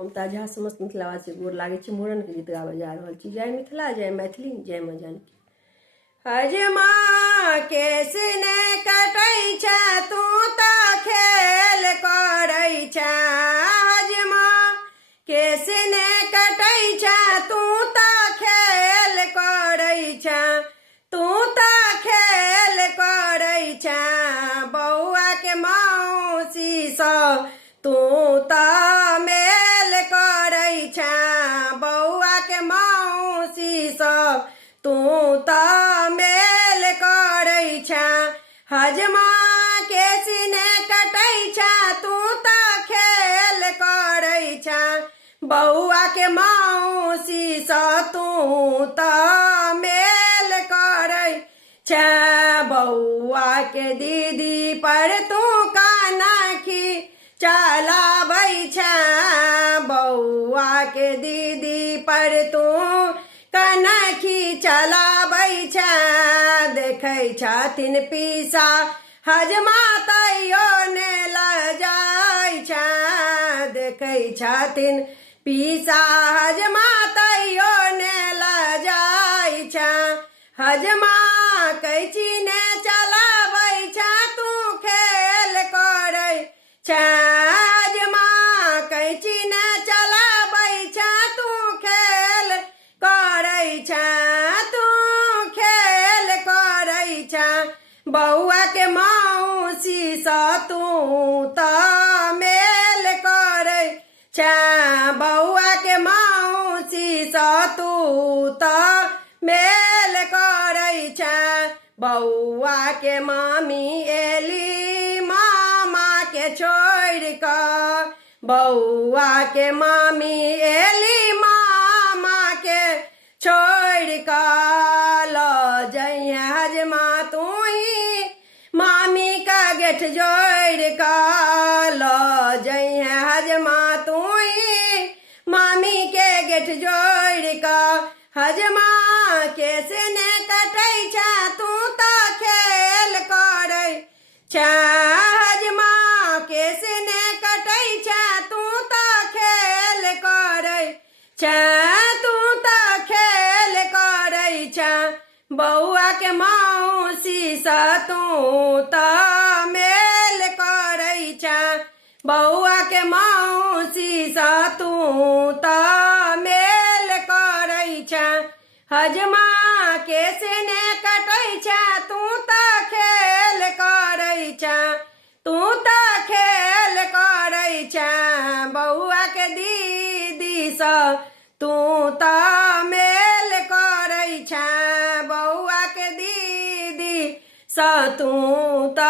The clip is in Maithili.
ममता झा समस्त मिथिलावासी गोर लागे छी। मूड़न के गीत गावे जा रहल छी। जय मिथिला, जय मैथिली, जय माँ जानकी। हजमा केसने कटै छ तू त खेल करै छ। हजमा केसने कटै छ तू त खेल करै छ। तू त खेल करै छ। बौआ के मौसी सँ तू त मेल करै छ। बौआ के मौसी सँ तू त मेल करै छ। हजमा केसने कटै छ तू त खेल करै छ। बौआ के मौसी सँ तू त मेल करै छ। बौआ के दीदी पर तू कनखी चलाबै छ। बौआ के दीदी पर तू कनखी चलाबै छ। देखै छथिन पीसा हजमा तैयो ने लजाइ छ। देखै छथिन पीसा हजमा तैयो ने लजाइ छ। हजमा कैची ने चलाबै छ तू खेल करै छ। हजमा कैची ने चलाबै छ तू खेल करै छ। तू खेल करै छ। बौआ के मौसी सँ तू त मेल करै छ। बौआ के मौसी सँ तू त मेल करै छ। बौआ के मामी एली मामा के छोड़ क। बौआ के मामी एली मामा के छोड़ क। ल जइहे हजमा तू ही मामी का गेठ जोड़ क। ल जइहे हजमा तू ही मामी के गेठ जोड़ क। हजमा केसने कटै छ तू त खेल करै छ। हजमा केसने कटै छ तू त खेल करै छ। तू त खेल करै छ। बौआ के मौसी सँ तू त मेल करै छ। बौआ के मौसी सँ तू त मेल करै छ। हजमा केसने कटै छ तू त खेल करै छ। तू त खेल करै छ। बौआ के दीदी सँ तू त मेल करै छ। बौआ के दीदी सँ तू त